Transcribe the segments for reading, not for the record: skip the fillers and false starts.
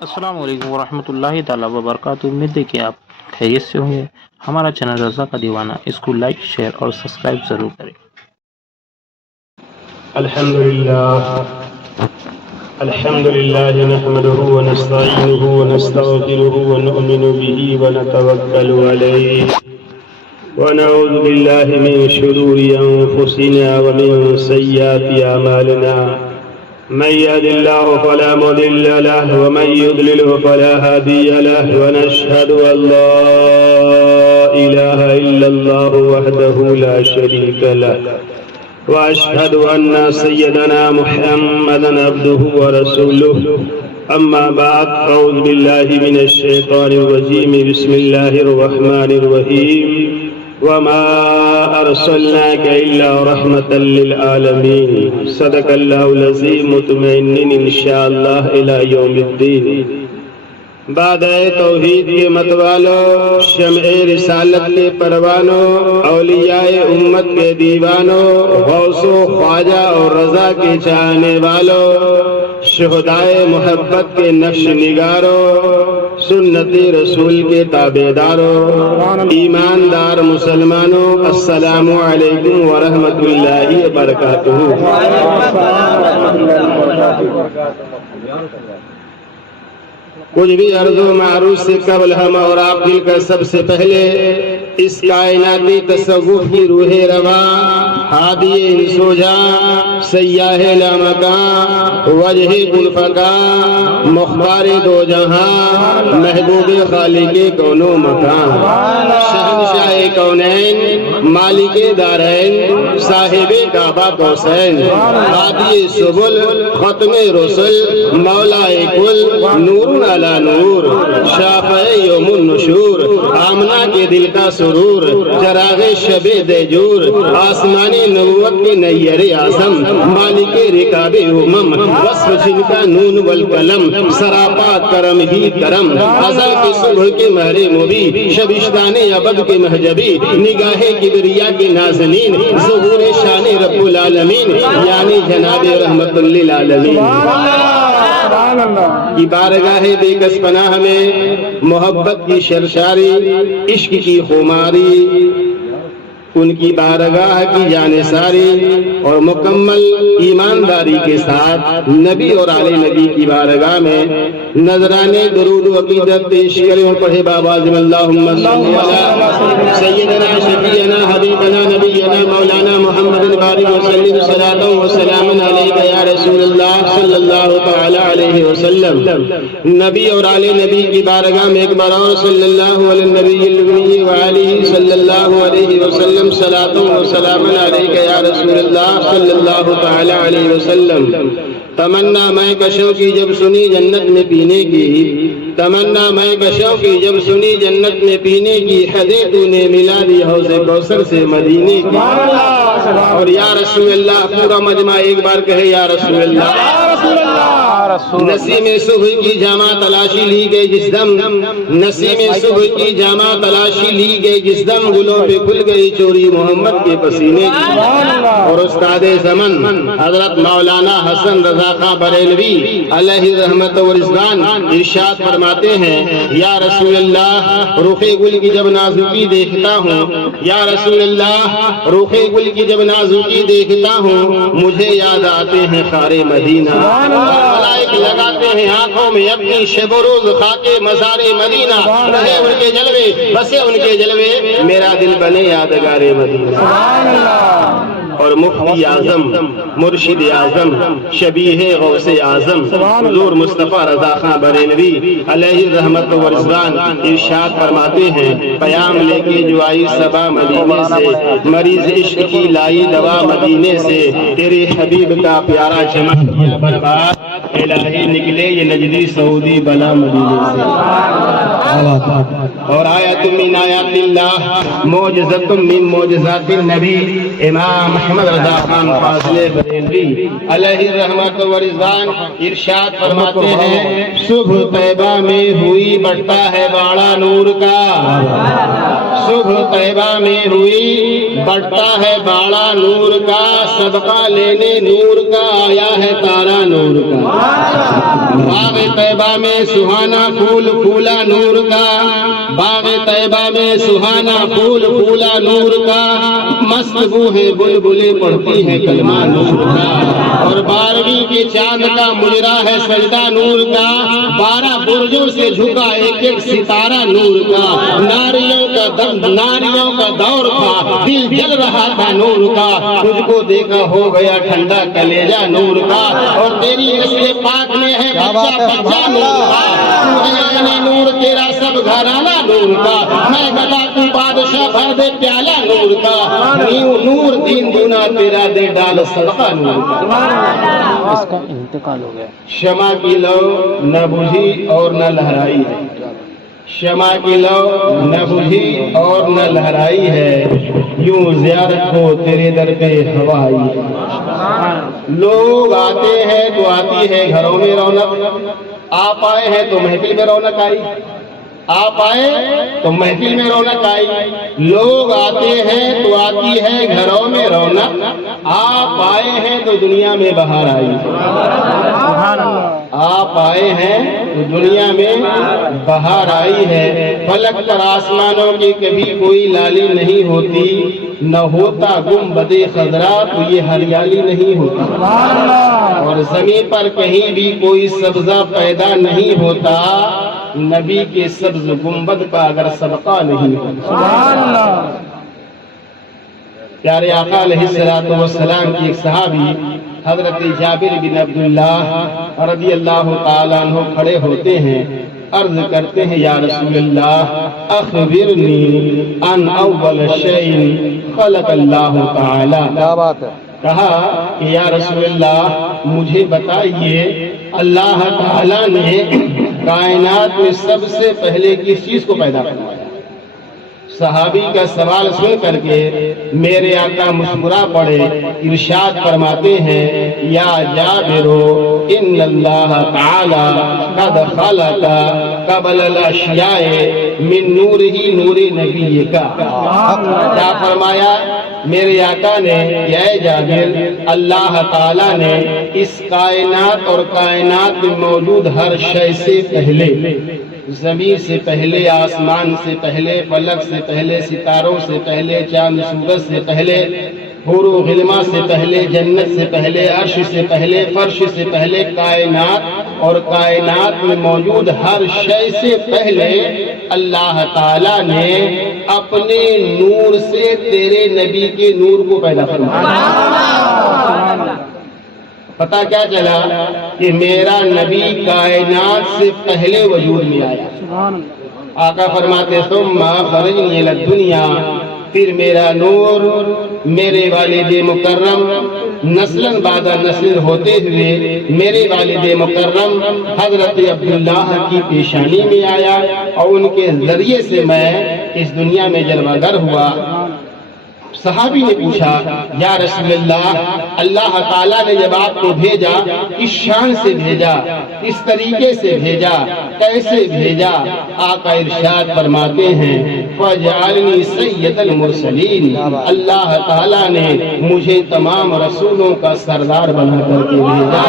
السلام علیکم ورحمۃ اللہ تعالیٰ وبرکاتہ۔ امید ہے کہ آپ خیریت سے ہوں گے۔ ہمارا چینل رضا کا دیوانہ، اس کو لائک، شیئر اور سبسکرائب ضرور کریں۔ الحمد لله نحمده ونستعينه ونستغفره ونؤمن به ونتوكل عليه ونعوذ بالله من شرور أنفسنا ومن سيئات أعمالنا، من يهد الله فلا مضل له ومن يضلل فلا هادي له، ونشهد أن لا إله إلا الله وحده لا شريك له، وأشهد أن سيدنا محمدا عبده ورسوله، أما بعد، أعوذ بالله من الشيطان الرجيم، بسم الله الرحمن الرحيم، وما أرسلناك إلا رحمة للعالمين، صدق الله العظيم، مطمئنين إن شاء الله إلى يوم الدين۔ بعد توحید کے متوالوں، شمع رسالت کے پروانوں، اولیاء امت کے دیوانوں، غوث و خواجہ اور رضا کے چاہنے والوں، شہدائے محبت کے نقش نگاروں، سنت رسول کے تابع داروں، ایماندار مسلمانوں، السلام علیکم ورحمۃ اللہ وبرکاتہ۔ کچھ بھی عرض و معروض سے قبل ہم اور آپ مل کر سب سے پہلے اس کائناتی تصوف کی روح رواں، ہادی انسوجاں، سیاح لامکاں، وجہ گلفکاں، مختار دو جہاں، محبوب خالق کون و مکان، شہنشاہ کونین، مالک دارین، صاحب کعبہ قوسین، ہادی سبل، ختم رسل، مولا کل، نور علی نور، شافع یوم النشور، آمنہ کے دل کا سرور، چراغ شب دیجور، آسمانی نبوت کے نیر اعظم، مالک رکاب امم، وصف جن کا نون والقلم، سراپا کرم ہی کرم، ازل کی صبح کے مہر مبی، شبشتان ابد کے مہجبی، نگاہ کبریا کے نازنین، ظہور شان رب العالمین، یعنی جناب رحمت للعالمین کی بارگاہ بے کس پناہ میں محبت کی شرشاری، عشق کی خماری، ان کی بارگاہ کی جانثاری اور مکمل ایمانداری کے ساتھ نبی اور آل نبی کی بارگاہ میں نذرانے درود و عقیدت پیش کریں اور پڑھے بآواز اللہم صلی علی سیدنا شفیعنا حبیبنا نبینا مولانا محمد بارک وسلم صلاۃ و سلام علیک یا رسول اللہ صلی اللہ تعالی علیہ وسلم۔ نبی اور آل نبی کی بارگاہ میں ایک بار اور صلی اللہ علی النبی الولی وآلہ صلی اللہ علیہ وسلم، صلاۃ و سلام علیک یا رسول اللہ صلی اللہ تعالی علیہ وسلم۔ تمنا میں کشوں کی جب سنی جنت میں پینے کی، تمنا میں کشوں کی جب سنی جنت میں پینے کی، حدیں تو نے ملا دی حوض کوثر سے مدینے کی۔ اور یا رسول اللہ پورا مجمع ایک بار کہے یا رسول اللہ۔ نسیم صبح کی جامع تلاشی لی گئی جس دم، نسیم صبح کی جامع تلاشی لی گئی جس دم، گلوں پہ کھل گئی چوری محمد کے پسینے کی۔ اور استاد زمن حضرت مولانا حسن رضا خاں بریلوی علیہ رحمت و رضوان ارشاد فرماتے ہیں، یا رسول اللہ رخ گل کی جب نازکی دیکھتا ہوں، یا رسول اللہ رخ گل کی جب نازکی دیکھتا ہوں، مجھے یاد آتے ہیں خار مدینہ، ملائک لگاتے ہیں آنکھوں میں اپنی شب و روز خاک مزار مدینہ، رہے ان کے جلوے بسے ان کے جلوے، میرا دل بنے یادگار مدینہ۔ اور مفتی اعظم، مرشد اعظم، شبیہ غوث اعظم حضور مصطفیٰ رضا خاں بریلوی علیہ رحمت و رضوان ارشاد فرماتے ہیں، پیام لے کے جو آئی صبا مدینے سے، مریض عشق کی لائی دوا مدینے سے، تیرے حبیب کا پیارا چمن کیا برباد، الہی نکلے یہ نجدی سعودی بلا مدینے سے۔ اور آیت من آیات اللہ معجزۃ من معجزات النبی امام احمد رضا خان فاضل بریلوی علیہ رحمت و رضوان ارشاد فرماتے ہیں صبح طیبہ میں ہوئی بڑھتا ہے باڑا نور کا، صبح طیبہ میں ہوئی بڑھتا ہے باڑا نور کا، صدقہ لینے نور کا آیا ہے تارا نور کا، باغ طیبہ میں سہانا پھول پھولا نور کا، باغ طیبہ میں سہانا پھول پھولا نور کا، مست بوہے بلبلیں پڑھتی ہیں کلمہ نور کا، اور 12ویں کے چاند کا مجرا ہے سجدہ نور کا، 12 برجوں سے جھکا ایک ایک ستارہ نور کا، ناریوں کا دور تھا دل جل رہا تھا نور کا، تجھ کو دیکھا ہو گیا ٹھنڈا کلیجہ نور کا، اور تیری نسل پاک میں ہے بچہ نور کا، تو ہے اپنے نور تیرا سب گھرانہ نور کا، میں گدا تو بادشاہ بھر دے پیالہ نور کا، نور دین دونا تیرا دے ڈال صدقہ نور کا۔ اس کا انتقال ہو گیا۔ شمع کی لو نہ بجھی اور نہ لہرائی ہے، شمع کی لو نہ بجھی اور نہ لہرائی ہے، یوں زیارت کو تیرے در پہ ہوا آئی ہے۔ لوگ آتے ہیں تو آتی ہے گھروں میں رونق، آپ آئے ہیں تو محفل میں رونق آئی، آپ آئے تو محفل میں رونق آئی، لوگ آتے ہیں تو آتی ہے گھروں میں رونق، آپ آئے ہیں تو دنیا میں بہار آئی، آپ آئے ہیں تو دنیا میں بہار آئی ہے، فلک پر آسمانوں کی کبھی کوئی لالی نہیں ہوتی، نہ ہوتا گنبد خضرا تو یہ ہریالی نہیں ہوتی، اور زمین پر کہیں بھی کوئی سبزہ پیدا نہیں ہوتا نبی کے سبز گنبد کا اگر صدقہ نہیں ہوتا۔ پیارے آقا علیہ السلام کی ایک صحابی حضرت جابر بن عبداللہ رضی اللہ تعالیٰ عنہ کھڑے ہوتے ہیں، عرض کرتے ہیں یا رسول اللہ اخبرنی عن اول شیء خلق اللہ تعالی، کہا کہ یا رسول اللہ مجھے بتائیے اللہ تعالیٰ نے کائنات میں سب سے پہلے کس چیز کو پیدا فرمایا؟ صحابی کا سوال سن کر کے میرے آقا مسکرا پڑے، ارشاد فرماتے ہیں یا جابر ان اللہ تعالی قد خلق قبل الاشیاء من نورہ نور نبی کا، کیا فرمایا میرے آقا نے یا جابر اللہ تعالیٰ نے اس کائنات اور کائنات میں موجود ہر شے سے پہلے، زمین سے پہلے، آسمان سے پہلے، فلک سے پہلے، ستاروں سے پہلے، چاند سورج سے پہلے، حور و غلمہ سے پہلے، جنت سے پہلے، عرش سے پہلے، فرش سے پہلے، کائنات اور کائنات میں موجود ہر شے سے پہلے اللہ تعالیٰ نے اپنے نور سے تیرے نبی کے نور کو پیدا فرمایا۔ پتہ کیا چلا کہ میرا نبی کائنات سے پہلے وجود میں آیا۔ آقا فرماتے ثم خرجنی الی الدنیا، پھر میرا نور میرے والد مکرم نسلاً بعد نسل ہوتے ہوئے میرے والد مکرم حضرت عبداللہ کی پیشانی میں آیا، اور ان کے ذریعے سے میں اس دنیا میں جلوہ گر ہوا۔ صحابی نے پوچھا یا رسول اللہ اللہ تعالیٰ نے جب آپ کو بھیجا اس شان سے بھیجا، اس طریقے سے بھیجا، کیسے بھیجا؟ آقا ارشاد فرماتے ہیں فَجَعَلْنِي سَيِّدَ الْمُرْسَلِينَ، اللہ تعالیٰ نے مجھے تمام رسولوں کا سردار بنا کر کے بھیجا،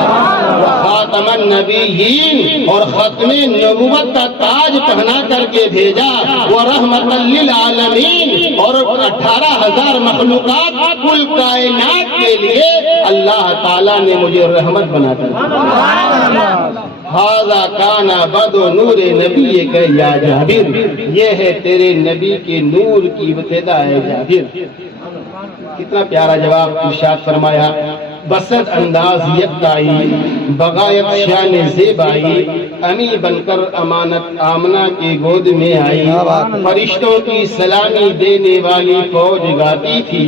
وَخَاتَمَ النَّبِيِّينَ، اور ختم نبوت کا تاج پہنا کر کے بھیجا، وَرَحْمَةً لِّلْعَالَمِينَ، اور 18,000 مخلوقات کل کائنات کے لیے اللہ تعالیٰ نے مجھے رحمت بنا کر ھذا کان بدء نور نبی کا یا جابر، یہ ہے تیرے نبی کے نور کی ابتدا ہے جابر۔ کتنا پیارا جواب ارشاد فرمایا، بسط انداز یکتائی بغایت شان زیبائی، امی بن کر امانت آمنہ کے گود میں آئی، فرشتوں کی سلامی دینے والی فوج گاتی تھی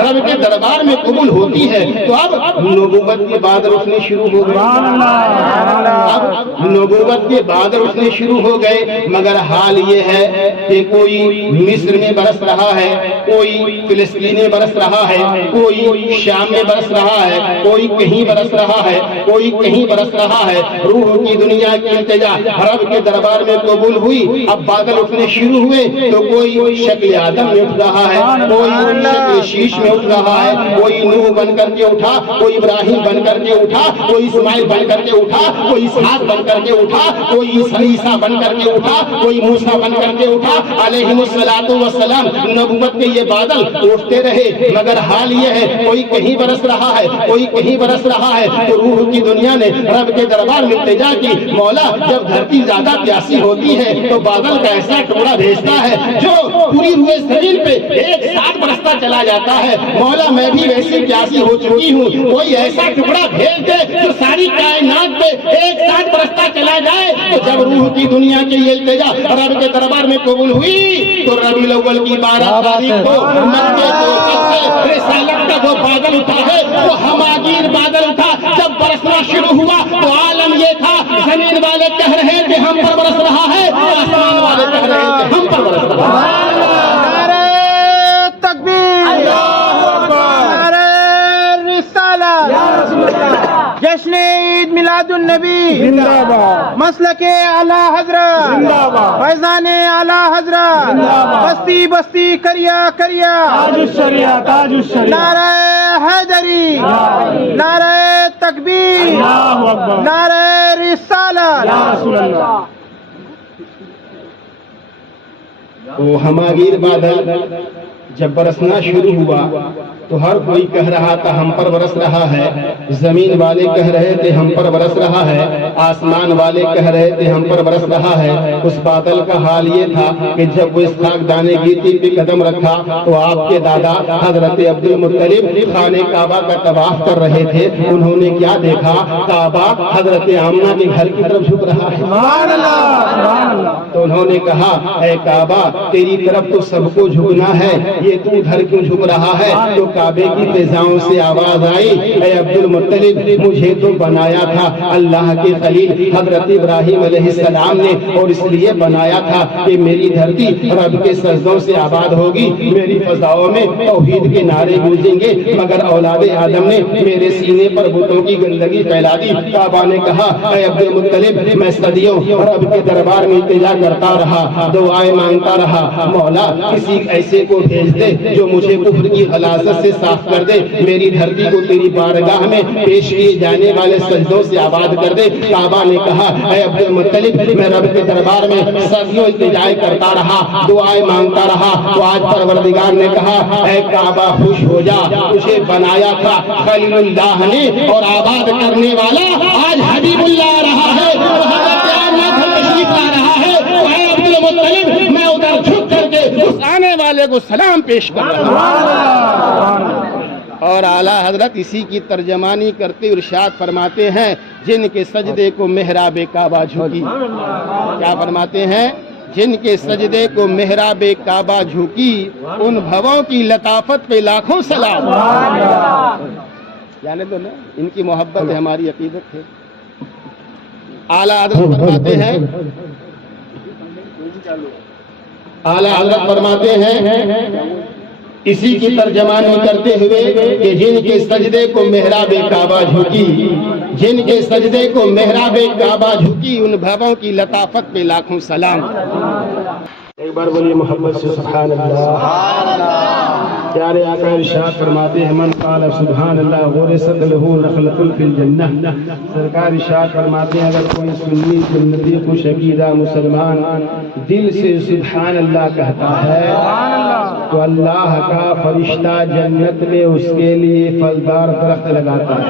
رب کے دربار میں قبول ہوتی ہے تو اب نبوت کے بادل اٹھنے شروع ہو گئے، اب نبوت کے بادل اٹھنے شروع ہو گئے، مگر حال یہ ہے کہ کوئی مصر میں برس رہا ہے، کوئی فلسطین میں برس رہا ہے، کوئی شام میں برس رہا ہے، کوئی کہیں برس رہا ہے، کوئی کہیں برس رہا ہے۔ روح کی دنیا کی التجا رب کے دربار میں قبول ہوئی، اب بادل اٹھنے شروع ہوئے تو کوئی شکل آدم میں اٹھ رہا ہے، کوئی شکل شیش میں اٹھ رہا ہے، کوئی نوح بن کر کے اٹھا، کوئی ابراہیم بن کر کے اٹھا، کوئی اسماعیل بن کر کے اٹھا، کوئی اسحاق بن کر کے اٹھا، کوئی عیسیٰ بن کر کے اٹھا، کوئی موسیٰ بن کر کے اٹھا، علیہم الصلوۃ والسلام۔ نبوت کے یہ بادل اٹھتے رہے، مگر حال یہ ہے کوئی کہیں برس رہا ہے، کوئی کہیں برس رہا ہے، تو روح کی دنیا نے رب کے دربار میں التجا کی، مولا جب دھرتی زیادہ پیاسی ہوتی ہے تو بادل کا ایسا ٹکڑا بھیجتا ہے جو پوری ہوئے زمین پہ ایک ساتھ برستا چلا جاتا ہے۔ مولا میں بھی ویسی پیاسی ہو چکی ہوں، کوئی ایسا ٹکڑا بھیج دے جو ساری کائنات پہ ایک ساتھ برستا چلا جائے۔ تو جب روح کی دنیا کی یہ التجا رب کے دربار میں قبول ہوئی تو ربیع الاول کی 12 تاریخ کو مکے سے رسالت کا جو بادل اٹھا ہے وہ ہماگیر بادل اٹھا، جب برسنا شروع ہوا تو عالم یہ تھا، زمین والے کہہ رہے تھے ہم پر برس رہا ہے، آسمان والے کہہ رہے تھے ہم پر برس رہا ہے۔ نعرہ تکبیر، نعرہ رسالت، جشن عید میلاد النبی، مسلک اعلی حضرت، فیضان اعلی حضرت، بستی بستی کریا کریا، نعرہ حیدری، نعرہ تکبیر، نعرہ رسالت۔ وہ ہماگیر بادل جب برسنا شروع ہوا تو ہر کوئی کہہ رہا تھا ہم پر برس رہا ہے، زمین والے کہہ رہے تھے ہم پر برس رہا ہے، آسمان والے کہہ رہے تھے ہم پر برس رہا ہے۔ اس بادل کا حال یہ تھا کہ جب وہ اس خاک دانے گیتی پہ قدم رکھا تو آپ کے دادا حضرت عبد المطلب خانہ کعبہ کا طواف کر رہے تھے، انہوں نے کیا دیکھا؟ کعبہ حضرت آمنہ کے گھر کی طرف جھک رہا ہے۔ تو انہوں نے کہا اے کعبہ تیری طرف تو سب کو جھکنا ہے، یہ تو ادھر کیوں جھک رہا ہے؟ تو کعبے کی فضاؤں سے آواز آئی اے عبد المطلب مجھے تو بنایا تھا اللہ کے خلیل حضرت ابراہیم علیہ السلام نے، اور اس لیے بنایا تھا کہ میری دھرتی رب کے سجدوں سے آباد ہوگی، میری فضاؤں میں توحید کے نعرے گونجیں گے، مگر اولاد آدم نے میرے سینے پر بتوں کی گندگی پھیلا دی۔ کعبہ نے کہا اے عبد المطلب میں صدیوں رب کے دربار میں التجا کرتا رہا، دعائیں مانگتا رہا، مولا کسی ایسے کو بھیج دے جو مجھے کفر کی غلاظت سے صاف کر دے، میری دھرتی کو تیری بارگاہ میں پیش کیے جانے والے سجدوں سے آباد کر دے۔ کعبہ نے کہا اے عبد المطلب میں رب کے دربار میں صدیوں التجا کرتا رہا، دعائیں مانگتا رہا، تو آج پروردگار نے کہا اے کعبہ خوش ہو جا، تجھے بنایا تھا خلیل اللہ نے اور آباد کرنے والا آج حبیب اللہ آ رہا ہے، حضرت آمنہ تشریف لا رہا ہے، تو اے عبد المطلب میں ادھر جھک کر کے اس آنے والے کو سلام پیش کر رہا ہوں۔ اور اعلیٰ حضرت اسی کی ترجمانی کرتے ارشاد فرماتے ہیں جن کے سجدے کو محراب کعبہ جھکی، کیا فرماتے ہیں؟ جن کے سجدے کو محراب کعبہ جھکی ان بھووں کی لطافت پہ لاکھوں سلام۔ جانے دو نا، ان کی محبت ہے، ہماری عقیدت ہے۔ اعلیٰ حضرت فرماتے ہیں، اعلیٰ حضرت فرماتے ہیں اسی کی ترجمانی کرتے ہوئے کہ جن کے سجدے کو محراب کعبہ جھکی، جن کے سجدے کو محراب کعبہ جھکی ان بھووں کی لطافت پہ لاکھوں سلام۔ ایک بار بولیے محبت سے سبحان اللہ۔ پیارے آقا ارشاد فرماتے ہیں من قال سبحان اللہ غرست لہ نخلۃ فی الجنہ، سرکار ارشاد فرماتے ہیں اگر کوئی سنی جنتی خوش عقیدہ مسلمان دل سے سبحان اللہ کہتا ہے تو اللہ کا فرشتہ جنت میں اس کے لیے پھلدار درخت لگاتا ہے،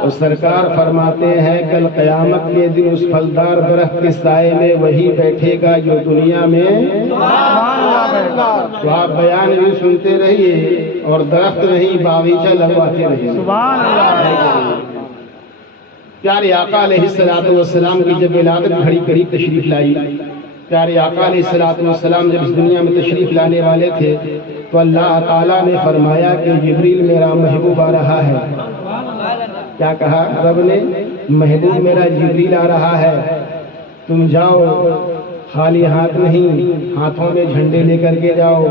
اور سرکار فرماتے ہیں کل قیامت کے دن اس پھلدار درخت کے سائے میں وہی بیٹھے گا جو دنیا میں۔ تو آپ بیان بھی سنتے رہیے اور درخت نہیں باغیچہ لگواتے رہیے۔ پیارے آقا علیہ السلام کی جب ولادت گھڑی قریب تشریف لائی پیارے آقا علیہ الصلوۃ والسلام جب اس دنیا میں تشریف لانے والے تھے تو اللہ تعالیٰ نے فرمایا کہ جبریل میرا محبوب آ رہا ہے. کیا کہا رب نے؟ محبوب میرا جبریل آ رہا ہے، تم جاؤ خالی ہاتھ نہیں، ہاتھوں میں جھنڈے لے کر کے جاؤ.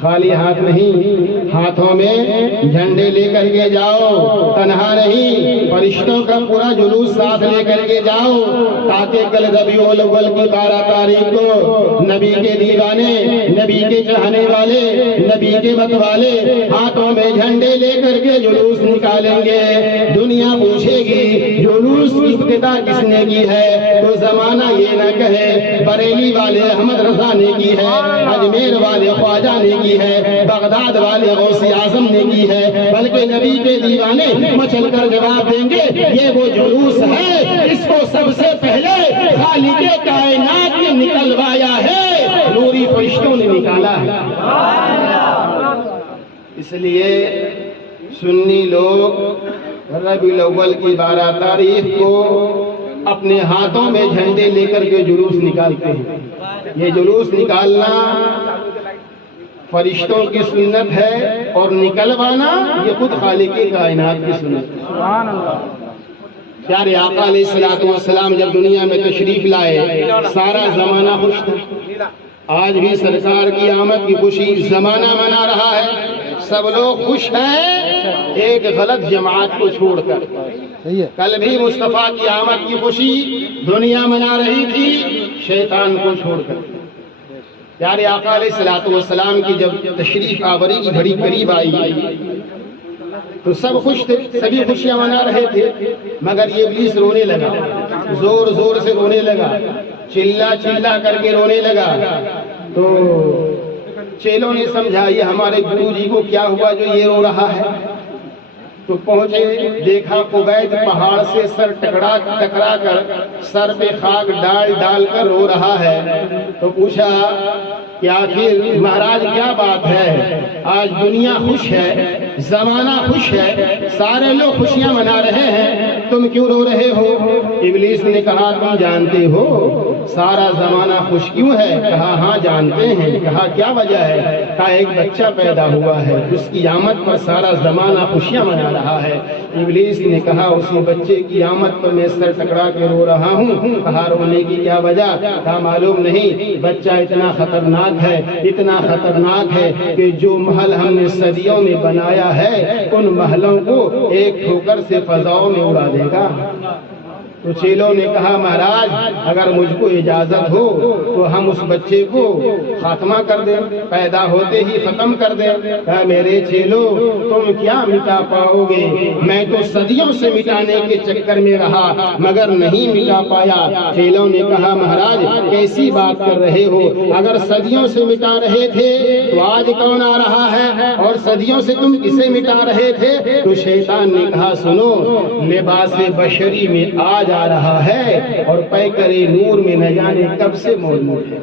خالی ہاتھ نہیں، ہاتھوں میں جھنڈے لے کر کے جاؤ. تنہا نہیں، فرشتوں کا پورا جلوس ساتھ لے کر کے جاؤ، تاکہ کل ربیع الاول کی 12 تاریخ کو نبی کے دیوانے، نبی کے چاہنے والے، نبی کے مت والے ہاتھوں میں جھنڈے لے کر کے جلوس نکالیں گے. دنیا پوچھے گی جلوس کی ابتدا کس نے کی ہے؟ تو زمانہ یہ نہ کہے بریلی والے احمد رضا نے کی ہے، اجمیر والے خواجہ نے کی ہے، بغداد والے غوث اعظم نے کی ہے، بلکہ نبی کے دیوانے مچل کر جواب دیں گے یہ وہ جلوس ہے، اس کو سب سے پہلے خالق کائنات نے نکلوایا ہے، نوری فرشتوں نے نکالا ہے. اس لیے سنی لوگ ربیع الاول کی 12 تاریخ کو اپنے ہاتھوں میں جھنڈے لے کر کے جلوس نکالتے ہیں. یہ جلوس نکالنا فرشتوں کی سنت ہے اور نکلوانا یہ خود خالق کائنات کی سنت ہے. سبحان اللہ. پیارے آقا علیہ الصلوۃ والسلام جب دنیا میں تشریف لائے سارا زمانہ خوش تھا. آج بھی سرکار کی آمد کی خوشی زمانہ منا رہا ہے، سب لوگ خوش ہیں ایک غلط جماعت کو چھوڑ کر. کل بھی مصطفیٰ کی آمد کی خوشی دنیا منا رہی تھی شیطان کو چھوڑ کر. پیارے آقا علیہ الصلوۃ والسلام کی جب تشریف آوری کی گھڑی قریب آئی تو سب خوش تھے، سبھی خوشیاں منا رہے تھے، مگر یہ ابلیس رونے لگا، زور زور سے رونے لگا، چلا چلا کر کے رونے لگا. تو چیلوں نے سمجھا یہ ہمارے گرو جی کو کیا ہوا جو یہ رو رہا ہے. تو پہنچے، دیکھا قبید پہاڑ سے سر ٹکرا کر سر پہ خاک ڈال ڈال کر رو رہا ہے. تو پوچھا کہ آخر مہاراج کیا بات ہے؟ آج دنیا خوش ہے، زمانہ خوش ہے، سارے لوگ خوشیاں منا رہے ہیں، تم کیوں رو رہے ہو؟ ابلیس نے کہا تم جانتے ہو سارا زمانہ خوش کیوں ہے؟ کہا ہاں جانتے ہیں. کہا کیا وجہ ہے؟ کہا ایک بچہ پیدا ہوا ہے، اس کی آمد پر سارا زمانہ خوشیاں منا رہا ہے. ابلیس نے کہا اسی بچے کی آمد پر میں سر ٹکرا کے رو رہا ہوں. کہا رونے کی کیا وجہ؟ کہا معلوم نہیں، بچہ اتنا خطرناک ہے، اتنا خطرناک ہے کہ جو محل ہم نے صدیوں میں بنایا ہے ان محلوں کو ایک ٹھوکر سے فضاؤں میں اڑا دے گا. تو چیلوں نے کہا مہاراج اگر مجھ کو اجازت ہو تو ہم اس بچے کو خاتمہ کر دیں، پیدا ہوتے ہی ختم کر دیں. کہا میرے چیلوں تم کیا مٹا پاؤ گے؟ میں تو صدیوں سے مٹانے کے چکر میں رہا مگر نہیں مٹا پایا. چیلوں نے کہا مہاراج کیسی بات کر رہے ہو؟ اگر صدیوں سے مٹا رہے تھے تو آج کون آ رہا ہے؟ اور صدیوں سے تم کسے مٹا رہے تھے؟ تو شیطان نے کہا سنو، لباس بشری میں آج آ رہا ہے اور پیکر نور میں نہ جانے کب سے موجود ہے.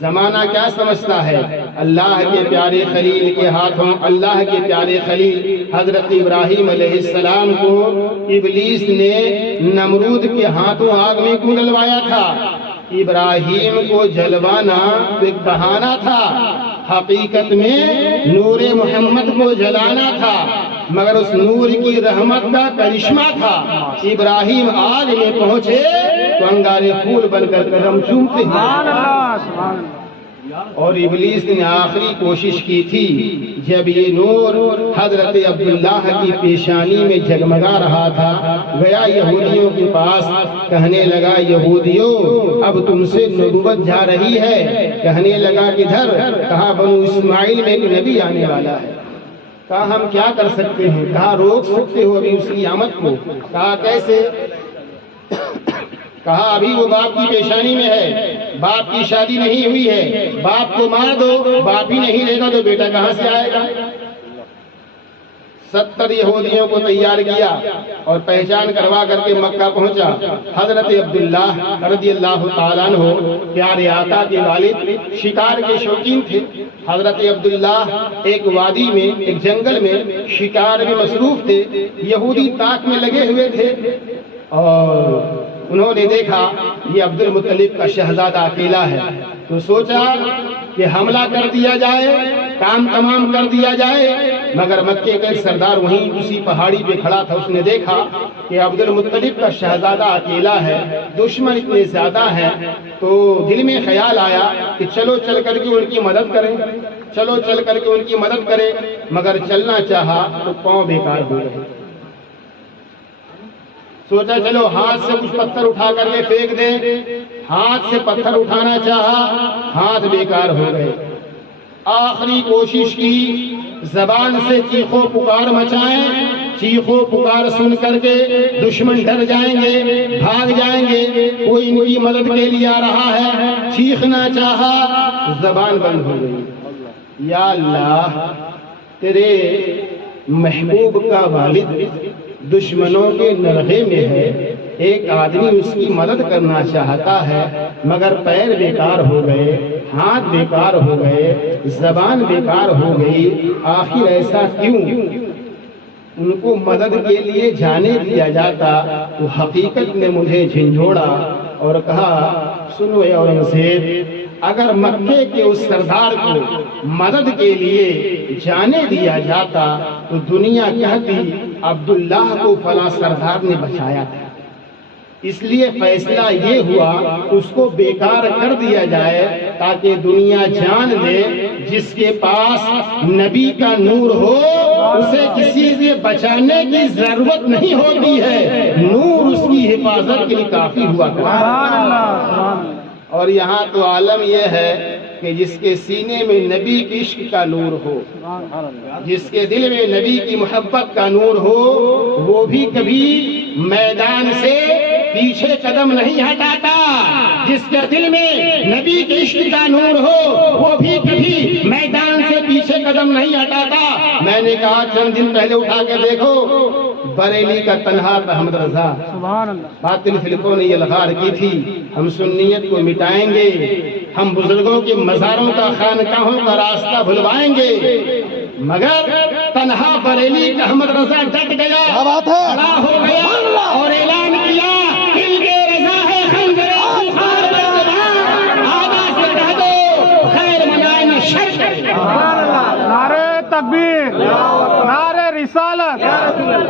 زمانہ کیا سمجھتا ہے؟ اللہ کے پیارے خلیل کے ہاتھوں، اللہ کے پیارے خلیل حضرت ابراہیم علیہ السلام کو ابلیس نے نمرود کے ہاتھوں آگ میں کیوں ڈلوایا تھا؟ ابراہیم کو جلوانا ایک بہانہ تھا، حقیقت میں نور محمد کو جلانا تھا، مگر اس نور کی رحمت کا کرشمہ تھا. ابراہیم آگ میں پہنچے تو انگارے پھول بن کر قدم چومتے ہیں. اور ابلیس نے آخری کوشش کی تھی جب یہ نور حضرت عبداللہ کی پیشانی میں جگمگا رہا تھا، گیا یہودیوں کے پاس، کہنے لگا یہودیوں اب تم سے نبوت جا رہی ہے. کہنے لگا کدھر؟ کہا بنو اسماعیل میں ایک نبی آنے والا ہے. کہا ہم کیا کر سکتے ہیں؟ کہا روک سکتے ہو ابھی اس کی آمد کو. کہا کیسے؟ کہا ابھی وہ باپ کی پیشانی میں ہے، باپ کی شادی نہیں ہوئی ہے، باپ کو مار دو، باپ ہی نہیں رہے گا تو بیٹا کہاں سے آئے گا؟ 70 یہودیوں کو تیار کیا اور پہچان کروا کر کے مکہ پہنچا. حضرت عبداللہ رضی اللہ تعالیٰ عنہ پیارے آقا کے والد شکار کے شوقین تھے. حضرت عبداللہ ایک وادی میں، ایک جنگل میں شکار میں مصروف تھے. یہودی تاک میں لگے ہوئے تھے اور انہوں نے دیکھا یہ عبد المطلب کا شہزادہ اکیلا ہے، تو سوچا کہ حملہ کر دیا جائے، کام تمام کر دیا جائے، مگر مکے کا ایک سردار وہیں اسی پہاڑی پہ کھڑا تھا، اس نے دیکھا کہ عبد المطلب کا شہزادہ اکیلا ہے، دشمن اتنے زیادہ ہیں، تو دل میں خیال آیا کہ چلو چل کر کے ان کی مدد کریں، چلو چل کر کے ان کی مدد کریں، مگر چلنا چاہا تو پاؤں بیکار ہو گئے۔ سوچا چلو ہاتھ سے کچھ پتھر اٹھا کر کے پھینک دیں، ہاتھ سے پتھر اٹھانا چاہا، ہاتھ بیکار ہو گئے۔ آخری کوشش کی، زبان سے چیخو پکار مچائیں، چیخو پکار سن کر کے دشمن ڈر جائیں گے، بھاگ جائیں گے، کوئی ان کی مدد کے لیے آ رہا ہے، چیخنا چاہا، زبان بند ہو گئی۔ یا اللہ، تیرے محبوب کا والد دشمنوں کے نرغے میں ہے، ایک آدمی اس کی مدد کرنا چاہتا ہے، مگر پیر بیکار ہو گئے، ہاتھ بیکار ہو گئے، زبان بیکار ہو گئی، آخر ایسا کیوں؟ ان کو مدد کے لیے جانے دیا جاتا تو حقیقت نے مجھے جھنجھوڑا اور کہا سنو اے اورنگزیب، اگر مکے کے اس سردار کو مدد کے لیے جانے دیا جاتا تو دنیا کہتی عبداللہ کو فلاں سردار نے بچایا تھا، اس لیے فیصلہ یہ ہوا اس کو بیکار کر دیا جائے تاکہ دنیا جان لے جس کے پاس نبی کا نور ہو اسے کسی سے بچانے کی ضرورت نہیں ہوتی ہے، نور اس کی حفاظت کے لیے کافی ہوا کرتا۔ اور یہاں تو عالم یہ ہے کہ جس کے سینے میں نبی کی عشق کا نور ہو، جس کے دل میں نبی کی محبت کا نور ہو، وہ بھی کبھی میدان سے پیچھے قدم نہیں ہٹاتا، جس کے دل میں نبی کی عشق کا نور ہو وہ بھی کبھی میدان سے پیچھے قدم نہیں ہٹاتا۔ میں نے کہا چند دن پہلے اٹھا کے دیکھو بریلی کا تنہا احمد رضا، باطل فرقوں نے یہ الغار کی تھی ہم سنیت کو مٹائیں گے، ہم بزرگوں کے مزاروں کا خانقاہوں کا راستہ بھلوائیں گے، مگر تنہا بریلی کا احمد رضا ڈٹ گیا، کھڑا ہو گیا اور اعلان کیا نعرہ تکبیر، نعرہ رسالت،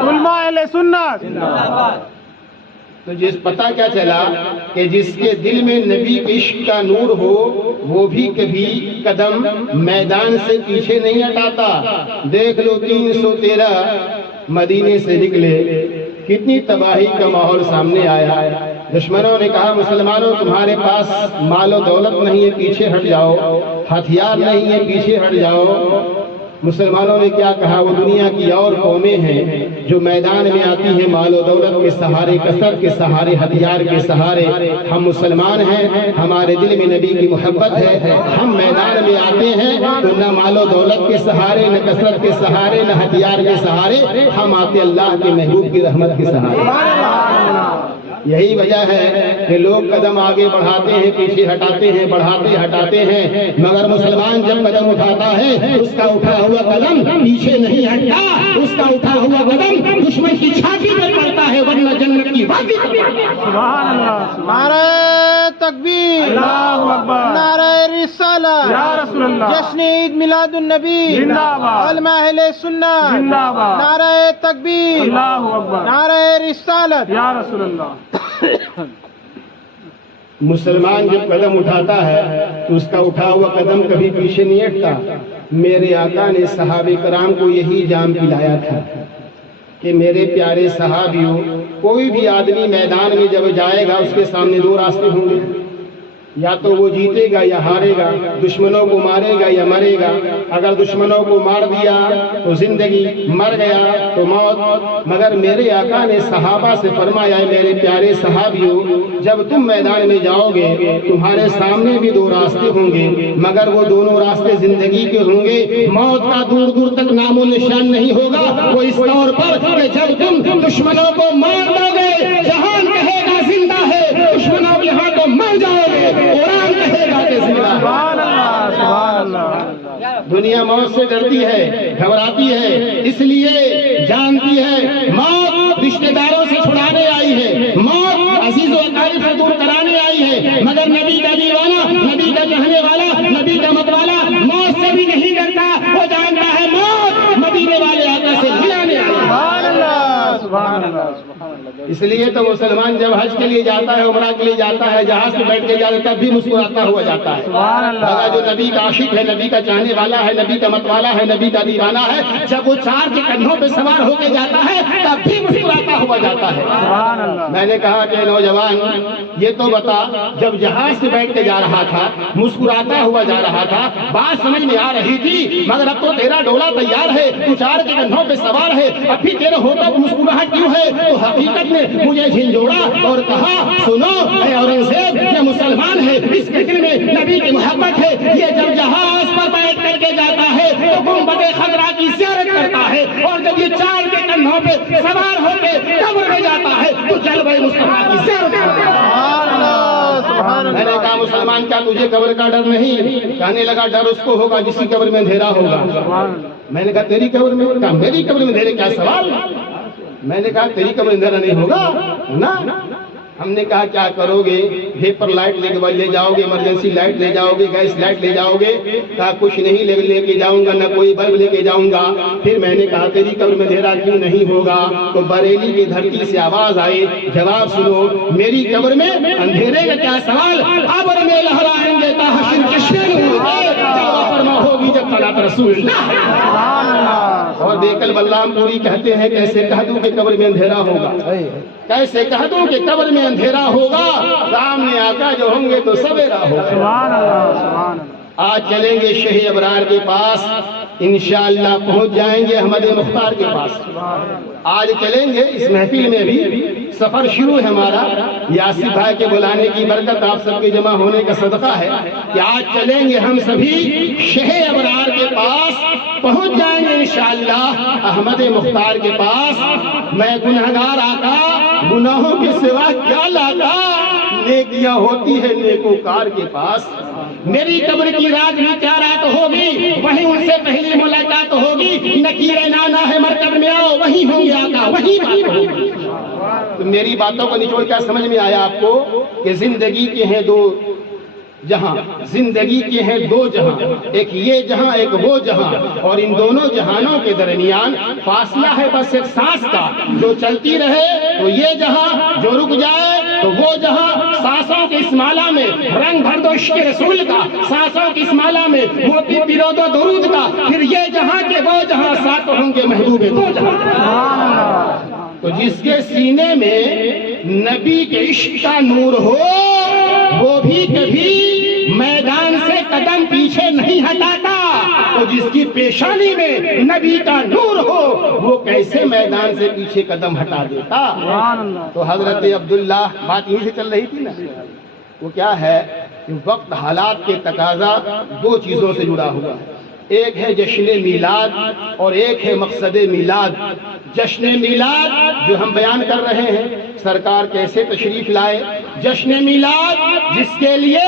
علماء اہل سنت۔ تو جس پتہ کیا چلا کہ جس کے دل میں نبی کے عشق کا نور ہو وہ بھی کبھی قدم میدان سے پیچھے نہیں ہٹاتا۔ دیکھ لو 313 مدینے سے نکلے، کتنی تباہی کا ماحول سامنے آیا۔ دشمنوں نے کہا مسلمانوں تمہارے پاس مال و دولت نہیں ہے، پیچھے ہٹ جاؤ، ہتھیار نہیں ہے، پیچھے ہٹ جاؤ۔ مسلمانوں نے کیا کہا؟ وہ دنیا کی اور قومیں ہیں جو میدان میں آتی ہیں مال و دولت کے سہارے، کثرت کے سہارے، ہتھیار کے سہارے، ہم مسلمان ہیں، ہمارے دل میں نبی کی محبت ہے، ہم میدان میں آتے ہیں تو نہ مال و دولت کے سہارے، نہ کثرت کے سہارے، نہ ہتھیار کے سہارے، ہم آتے اللہ کے محبوب کی رحمت کے سہارے۔ یہی وجہ ہے کہ لوگ قدم آگے بڑھاتے ہیں، پیچھے ہٹاتے ہیں، بڑھاتے ہٹاتے ہیں، مگر مسلمان جب قدم اٹھاتا ہے اس کا اٹھا ہوا قدم پیچھے نہیں ہٹتا، اس کا اٹھا ہوا قدم دشمن کی چھاتی میں پڑتا ہے ورنہ جنت کی وادی میں پڑتا ہے۔ سبحان اللہ، نعرہ تکبیر، اللہ اکبر، نعرہ رسالت، یا رسول اللہ، جشن عید میلاد النبی زندہ باد، علماء اہل سنت زندہ باد، نعرہ تکبیر، اللہ اکبر، نعرہ رسالت، یا رسول اللہ۔ مسلمان جب قدم اٹھاتا ہے تو اس کا اٹھا ہوا قدم کبھی پیچھے نہیں ہٹتا۔ میرے آقا نے صحابہ کرام کو یہی جام پلایا تھا کہ میرے پیارے صحابیوں، کوئی بھی آدمی میدان میں جب جائے گا اس کے سامنے دو راستے ہوں گے، یا تو وہ جیتے گا یا ہارے گا، دشمنوں کو مارے گا یا مرے گا۔ اگر دشمنوں کو مار دیا تو زندگی، مر گیا تو موت۔ مگر میرے آقا نے صحابہ سے فرمایا میرے پیارے صحابیوں، جب تم میدان میں جاؤ گے تمہارے سامنے بھی دو راستے ہوں گے، مگر وہ دونوں راستے زندگی کے ہوں گے، موت کا دور دور تک نام و نشان نہیں ہوگا۔ وہ اس طور پر کہ جب تم دشمنوں کو مار دو گے جہان کہے گا زندہ ہے، دشمنوں کے ہاتھوں مر جاؤ گے قرآن کہے گا کہ زندہ ہے۔ سبحان اللہ، سبحان اللہ۔ دنیا موت سے ڈرتی ہے، گھبراتی ہے، اس لیے جانتی ہے موت رشتہ داروں سے چھڑانے آئی ہے، موت عزیز و اقارب سے دور کرانے آئی ہے، مگر نبی کا دیوانہ، نبی کا کہنے والا، نبی کا مت والا موت سے بھی نہیں ڈرتا، وہ جانتا ہے موت مدینے والے آقا سے ملانے آئی ہے۔ سبحان اللہ، سبحان اللہ، اس لیے تو مسلمان جب حج کے لیے جاتا ہے، عمرہ کے لیے جاتا ہے، جہاز میں بیٹھ کے جاتا ہے، تب بھی مسکراتا ہوا جاتا ہے۔ سبحان اللہ۔ مگر جو نبی کا عاشق ہے، نبی کا چاہنے والا ہے، نبی کا مت والا ہے، نبی کا دیوانہ ہے، جب وہ چار کے کندھوں پہ سوار ہو کے جاتا ہے تب بھی مسکراتا ہوا جاتا ہے۔ سبحان اللہ۔ میں نے کہا کہ نوجوان یہ تو بتا، جب جہاز سے بیٹھ کے جا رہا تھا، مسکراتا ہوا جا رہا تھا، بات سمجھ میں آ رہی تھی، مگر اب تو تیرا ڈولا تیار ہے، تو چار کے کندھوں پہ سوار ہے، اب بھی تیرے ہوٹوں پہ مسکراہٹ کیوں ہے؟ تو حقیقت نے مجھے جھنجھوڑا اور کہا سنو اے اورنگزیب، یہ مسلمان ہے، اس کے دل میں نبی کی محبت ہے، یہ جب جہاز پر بیٹھ کر کے جاتا ہے تو گنبد خضرا کی زیارت کرتا ہے، اور جب یہ چار کے کندھوں پہ سوار ہو کے قبر میں جاتا ہے تو جلوہ مصطفیٰ کی زیارت کرتا ہے۔ سبحان اللہ، سبحان اللہ۔ میں نے کہا مسلمان کیا تجھے قبر کا ڈر نہیں؟ کہنے لگا ڈر اس کو ہوگا جس کی قبر میں اندھیرا ہوگا۔ میں نے کہا تیری قبر میں؟ کہا میری قبر میں اندھیرے کیا سوال؟ میں نے کہا تیری قبر اندھیرا نہیں ہوگا نا۔ ہم نے کہا کیا کرو گے؟ ویپر لائٹ لے جاؤ گے، ایمرجنسی لائٹ لے جاؤ گے، گیس لائٹ لے جاؤ گے؟ کہا کچھ نہیں لے کے جاؤں گا، نہ کوئی بلب لے کے جاؤں گا۔ پھر میں نے کہا تیری قبر میں اندھیرا کیوں نہیں ہوگا؟ تو بریلی کی دھرتی سے آواز آئی، جواب سنو، میری قبر میں اندھیرے کا کیا سوال؟ قبر میں لہرائیں گے تاحشر چشمے نور کے، جلوہ فرما ہوگی جب طلعت رسول اللہ۔ سبحان اللہ۔ اور بیکل بلرام پوری کہتے ہیں کیسے کہہ دوں کہ قبر میں اندھیرا ہوگا، کیسے کہہ دوں کہ قبر میں اندھیرا ہوگا، سامنے آقا جو ہوں گے تو سویرا ہوگا۔ سبحان اللہ، سبحان اللہ۔ آج چلیں گے شہ ابرار کے پاس، انشاءاللہ پہنچ جائیں گے احمد مختار کے پاس۔ آج چلیں گے، اس محفل میں بھی سفر شروع ہے ہمارا، یاسر بھائی کے بلانے کی برکت آپ سب کے جمع ہونے کا صدقہ ہے کہ آج چلیں گے ہم سبھی شہ ابرار کے پاس، پہنچ جائیں گے انشاءاللہ احمد مختار کے پاس۔ میں گنہگار آقا گناہوں کے سوا کیا لاتا، نیکیاں ہوتی ہے نیکوکار کے پاس۔ میری قبر کی رات بھی کیا رات ہوگی، وہیں ان سے پہلی ملاقات ہوگی، نکیر نانا ہے مرکز میں آؤ، وہیں ہوں گے آقا، وہیں بات ہوگی۔ تو میری باتوں کا نچوڑ کیا سمجھ میں آیا آپ کو کہ زندگی کے ہیں دو جہاں، زندگی کے ہیں دو جہاں، ایک یہ جہاں ایک وہ جہاں، اور ان دونوں جہانوں کے درمیان فاصلہ ہے بس ایک سانس کا، جو چلتی رہے تو یہ جہاں، جو رک جائے تو وہ جہاں۔ سانسوں کی اس مالا میں رنگ بھر دو عشق رسول کا، سانسوں کی اس مالا میں موتی پیرو دو درود کا، پھر یہ جہاں کے وہ جہاں، ساتھ ہوں گے محبوب دو جہاں۔ تو جس کے سینے میں نبی کے عشق کا نور ہو، وہ بھی کبھی میدان سے قدم پیچھے نہیں ہٹاتا، تو جس کی پیشانی میں نبی کا نور ہو، وہ کیسے میدان سے پیچھے قدم ہٹا دیتا۔ تو حضرت عبداللہ، بات یہیں سے چل رہی تھی نا، وہ کیا ہے کہ وقت حالات کے تقاضا دو چیزوں سے جڑا ہوا ہے، ایک ہے جشن میلاد اور ایک ہے مقصد میلاد۔ جشن میلاد جو ہم بیان کر رہے ہیں، سرکار کیسے تشریف لائے، جشن میلاد جس کے لیے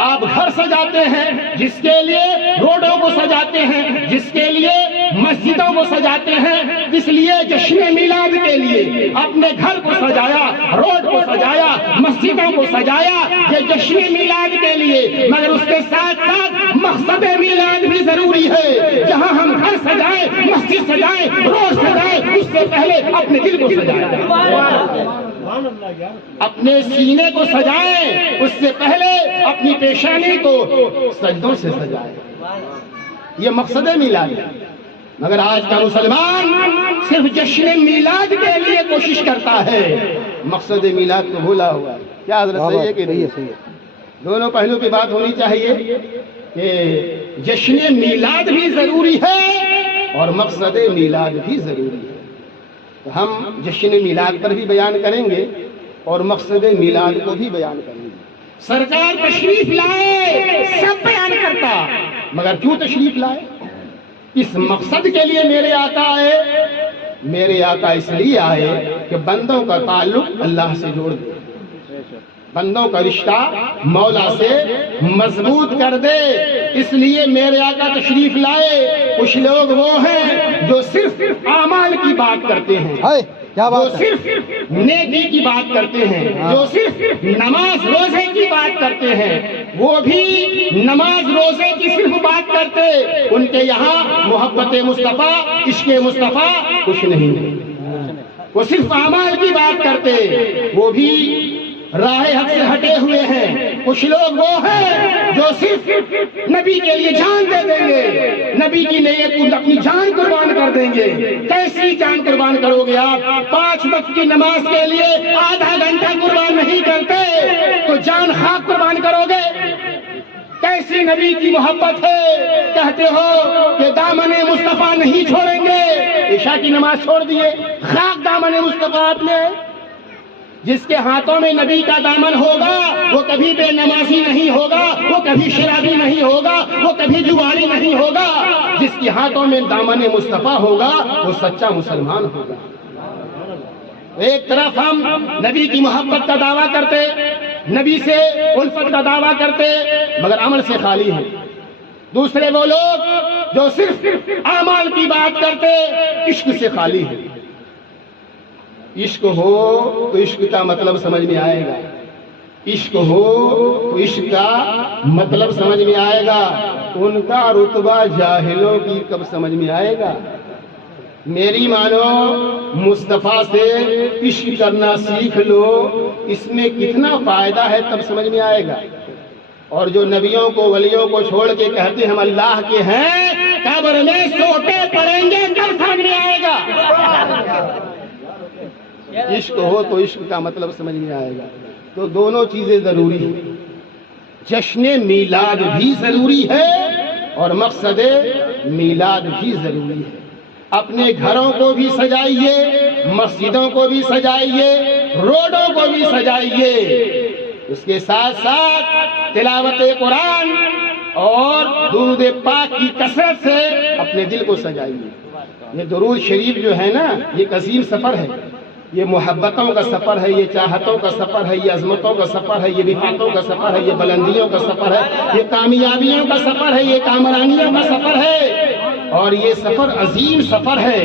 آپ گھر سجاتے ہیں، جس کے لیے روڈوں کو سجاتے ہیں، جس کے لیے مسجدوں کو سجاتے ہیں، اس لیے جشن میلاد کے لیے اپنے گھر کو سجایا، روڈ کو سجایا، مسجدوں کو سجایا، یہ جشن میلاد کے لیے، مگر اس کے ساتھ ساتھ مقصد میلاد بھی ضروری ہے۔ جہاں ہم گھر سجائیں، مسجد سجائیں، روڈ سجائیں، اس سے پہلے اپنے دل کو سجائیں، اپنے سینے کو سجائیں، اس سے پہلے اپنی پیشانی کو سجدوں سے سجائیں۔ یہ مقصد میلاد ہے، مگر آج کا مسلمان صرف جشن میلاد کے لیے کوشش کرتا ہے، مقصد میلاد کو بھولا ہوا ہے۔ کیا حضرت صحیح ہے کہ نہیں؟ دونوں پہلو پہ بات ہونی چاہیے کہ جشن میلاد بھی ضروری ہے اور مقصد میلاد بھی ضروری ہے۔ تو ہم جشن میلاد پر بھی بیان کریں گے اور مقصد میلاد کو بھی بیان کریں گے۔ سرکار تشریف لائے، سب بیان کرتا، مگر کیوں تشریف لائے، اس مقصد کے لیے میرے آقا آئے۔ میرے آقا اس لیے آئے کہ بندوں کا تعلق اللہ سے جوڑ دے، بندوں کا رشتہ مولا سے مضبوط کر دے، اس لیے میرے آقا تشریف لائے۔ کچھ لوگ وہ ہیں جو صرف اعمال کی بات کرتے ہیں، جو صرف نیکی کی بات کرتے ہیں، جو صرف نماز روزے کی بات کرتے ہیں، وہ بھی نماز روزے کی صرف بات کرتے، ان کے یہاں محبت مصطفیٰ، عشق مصطفیٰ کچھ نہیں، وہ صرف اعمال کی بات کرتے، وہ بھی راہ حق سے ہٹے ہوئے ہیں۔ کچھ لوگ وہ ہیں جو صرف نبی کے لیے جان دے دیں گے، نبی کی نیت اپنی جان قربان کر دیں گے۔ کیسی جان قربان کرو گے آپ؟ 5 وقت کی نماز کے لیے آدھا گھنٹہ قربان نہیں کرتے تو جان خاک قربان کرو گے؟ کیسی نبی کی محبت ہے؟ کہتے ہو کہ دامن مصطفیٰ نہیں چھوڑیں گے، عشاء کی نماز چھوڑ دیے، خاک دامن مصطفیٰ آپ نے۔ جس کے ہاتھوں میں نبی کا دامن ہوگا وہ کبھی بے نمازی نہیں ہوگا، وہ کبھی شرابی نہیں ہوگا، وہ کبھی جواری نہیں ہوگا۔ جس کے ہاتھوں میں دامن مصطفیٰ ہوگا وہ سچا مسلمان ہوگا۔ ایک طرف ہم نبی کی محبت کا دعویٰ کرتے، نبی سے الفت کا دعویٰ کرتے، مگر عمل سے خالی ہیں۔ دوسرے وہ لوگ جو صرف اعمال کی بات کرتے، عشق سے خالی ہیں۔ عشق ہو تو عشق کا مطلب سمجھ میں آئے گا، عشق ہو تو عشق کا مطلب سمجھ میں آئے گا۔ ان کا رتبہ جاہلوں کی کب سمجھ میں آئے گا؟ میری مانو، مصطفیٰ سے عشق کرنا سیکھ لو، اس میں کتنا فائدہ ہے تب سمجھ میں آئے گا۔ اور جو نبیوں کو ولیوں کو چھوڑ کے کہتے ہم اللہ کے ہیں، قبر میں سوٹے پڑیں گے تب سمجھ میں آئے گا۔ عشق ہو تو عشق کا مطلب سمجھ میں آئے گا۔ تو دونوں چیزیں ضروری ہیں، جشن میلاد بھی ضروری ہے اور مقصد میلاد بھی ضروری ہے۔ اپنے گھروں کو بھی سجائیے، مسجدوں کو بھی سجائیے، روڈوں کو بھی سجائیے، اس کے ساتھ ساتھ تلاوت قرآن اور درود پاک کی کثرت سے اپنے دل کو سجائیے۔ یہ درود شریف جو ہے نا، یہ عظیم سفر ہے، یہ محبتوں کا سفر ہے، یہ چاہتوں کا سفر ہے، یہ عظمتوں کا سفر ہے، یہ رفعتوں کا سفر ہے، یہ بلندیوں کا سفر ہے، یہ کامیابیوں کا سفر ہے، یہ کامرانیوں کا سفر ہے، اور یہ سفر عظیم سفر ہے۔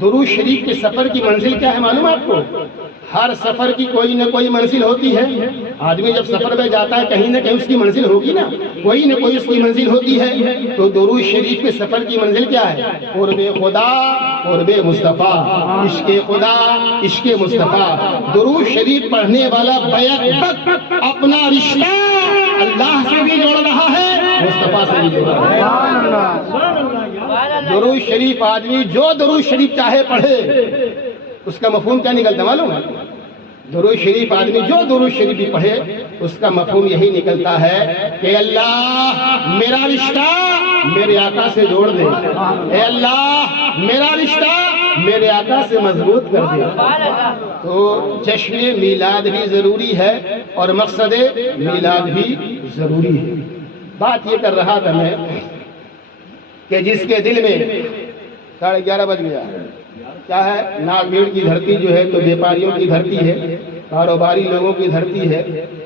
درود شریف کے سفر کی منزل کیا ہے معلوم ہے آپ کو؟ ہر سفر کی کوئی نہ کوئی منزل ہوتی ہے۔ آدمی جب سفر میں جاتا ہے کہیں نہ کہیں اس کی منزل ہوگی نا، کوئی نہ کوئی اس کی منزل ہوتی ہے۔ تو درود شریف کے سفر کی منزل کیا ہے؟ قرب خدا، قرب مصطفیٰ، عشق خدا، عشق مصطفیٰ۔ درود شریف پڑھنے والا بیک وقت اپنا رشتہ اللہ سے بھی جوڑ رہا ہے، مصطفیٰ سے بھی جوڑ رہا ہے۔ درود شریف آدمی جو درود شریف چاہے پڑھے، اس کا مفہوم کیا نکلتا معلوم ہے؟ درود شریف آدمی جو درود شریف بھی پڑھے، اس کا مفہوم یہی نکلتا ہے کہ اللہ میرا رشتہ میرے آقا سے جوڑ دے، اے اللہ میرا رشتہ میرے آقا سے مضبوط کر دے۔ تو جشن میلاد بھی ضروری ہے اور مقصد میلاد بھی ضروری ہے۔ بات یہ کر رہا تھا میں کہ جس کے دل میں 11:30 بج گیا، کیا ہے، ناگبھیڑ کی دھرتی جو ہے تو بیپاریوں کی دھرتی ہے، کاروباری لوگوں کی دھرتی ہے،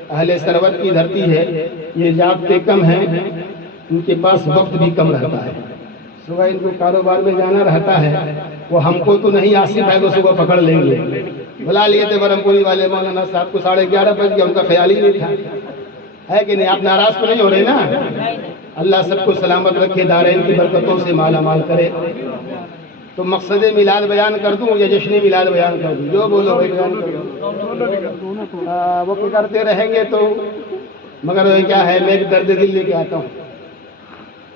اہل ثروت کی دھرتی ہے۔ یہ جابطے کم ہیں، ان کے پاس وقت بھی کم رہتا ہے، صبح ان کو کاروبار میں جانا رہتا ہے۔ وہ ہم کو تو نہیں آصف ہے وہ صبح پکڑ لیں گے، بلا لیے تھے برہم پوری والے مولانا صاحب کو، 11:30 بج گیا، ان کا خیال ہی نہیں تھا، ہے کہ نہیں؟ آپ ناراض تو نہیں ہو رہے نا؟ اللہ سب کو سلامت رکھے، دارین کی برکتوں سے مالا مال کرے۔ تو مقصد میلاد بیان کر دوں یا جشن میلاد بیان کر دوں؟ جو بولو بھائی بیان کر دوں۔ وہ کرتے رہیں گے تو، مگر کیا ہے، میں ایک درد دل لے کے آتا ہوں،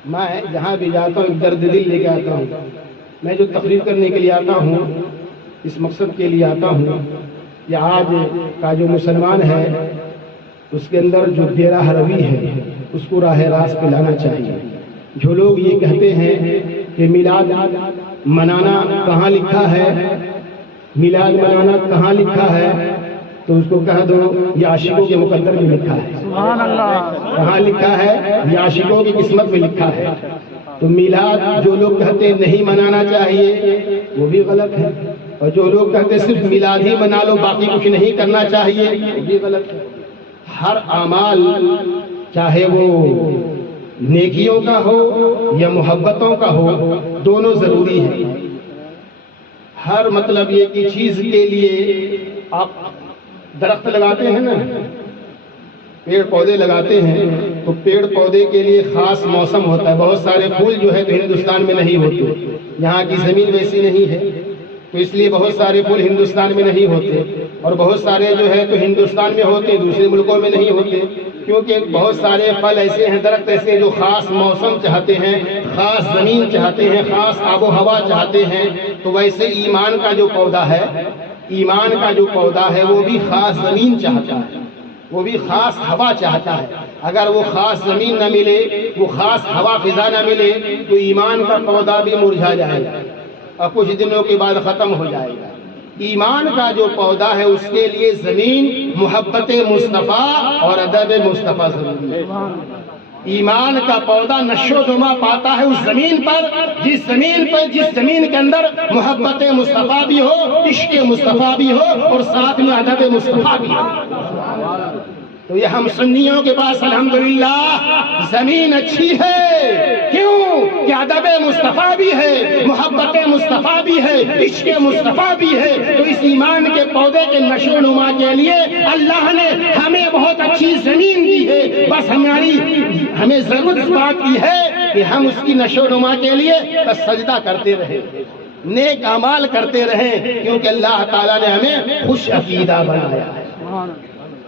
میں جہاں بھی جاتا ہوں ایک درد دل لے کے آتا ہوں۔ میں جو تقریر کرنے کے لیے آتا ہوں، اس مقصد کے لیے آتا ہوں، یہ آج کا جو مسلمان ہے اس کے اندر جو بے راہ روی ہے اس کو راہ راست پہ لانا چاہیے۔ جو لوگ یہ کہتے ہیں کہ میلاد منانا کہاں لکھا ہے، میلاد منانا کہاں لکھا ہے، تو اس کو کہہ دو یہ عاشقوں کے مقدر میں لکھا ہے۔ سبحان اللہ، کہاں لکھا ہے؟ یہ عاشقوں کی قسمت میں لکھا ہے۔ تو میلاد جو لوگ کہتے ہیں نہیں منانا چاہیے وہ بھی غلط ہے، اور جو لوگ کہتے ہیں صرف میلاد ہی منا لو باقی کچھ نہیں کرنا چاہیے وہ بھی غلط ہے۔ ہر اعمال چاہے وہ نیکیوں کا ہو یا محبتوں کا ہو، دونوں ضروری ہے۔ ہر مطلب یہ کہ چیز کے لیے آپ درخت لگاتے ہیں نا، پیڑ پودے لگاتے ہیں، تو پیڑ پودے کے لیے خاص موسم ہوتا ہے. بہت سارے پھول جو ہے تو ہندوستان میں نہیں ہوتے، یہاں کی زمین ویسی نہیں ہے، تو اس لیے بہت سارے پھول ہندوستان میں نہیں ہوتے. اور بہت سارے جو ہے تو ہندوستان میں ہوتے، دوسرے ملکوں میں نہیں ہوتے، کیونکہ بہت سارے پھل ایسے ہیں، درخت ایسے ہیں جو خاص موسم چاہتے ہیں، خاص زمین چاہتے ہیں، خاص آب و ہوا چاہتے ہیں. تو ویسے ایمان کا جو پودا ہے، ایمان کا جو پودا ہے وہ بھی خاص زمین چاہتا ہے، وہ بھی خاص ہوا چاہتا ہے. اگر وہ خاص زمین نہ ملے، وہ خاص ہوا فضا نہ ملے، تو ایمان کا پودا بھی مرجھا جائے گا اور کچھ دنوں کے بعد ختم ہو جائے گا. ایمان کا جو پودا ہے اس کے لیے زمین محبت مصطفیٰ اور ادب مصطفیٰ ضروری ہے. ایمان کا پودا نشو و نما پاتا ہے اس زمین پر جس زمین کے اندر محبت مصطفیٰ بھی ہو، عشق مصطفیٰ بھی ہو اور ساتھ میں ادب مصطفیٰ بھی ہو. تو یہ ہم سنیوں کے پاس الحمدللہ زمین اچھی ہے. کیوں کہ ادب مصطفیٰ بھی ہے، محبت مصطفیٰ بھی ہے، عشق مصطفیٰ بھی ہے. تو اس ایمان کے پودے کے نشو و نما کے لیے اللہ نے ہمیں بہت اچھی زمین دی ہے. بس ہمیں ضرورت اس بات کی ہے کہ ہم اس کی نشو و نما کے لیے بس سجدہ کرتے رہیں، نیک اعمال کرتے رہیں، کیونکہ اللہ تعالیٰ نے ہمیں خوش عقیدہ بنایا ہے.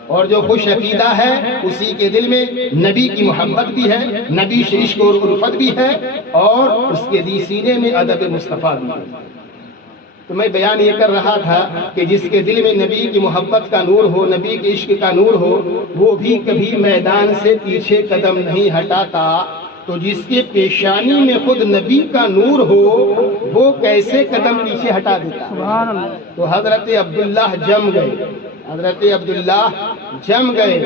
اور جو خوش عقیدہ ہے اسی کے دل میں نبی کی محبت بھی ہے، نبی سے عشق اور الفت بھی ہے، اور اس کے سینے میں ادب مصطفیٰ بھی ہے. تو میں بیان یہ کر رہا تھا کہ جس کے دل میں نبی کی محبت کا نور ہو، نبی کے عشق کا نور ہو، وہ بھی کبھی میدان سے پیچھے قدم نہیں ہٹاتا. تو جس کے پیشانی میں خود نبی کا نور ہو وہ کیسے قدم پیچھے ہٹا دیتا. تو حضرت عبداللہ جم گئے،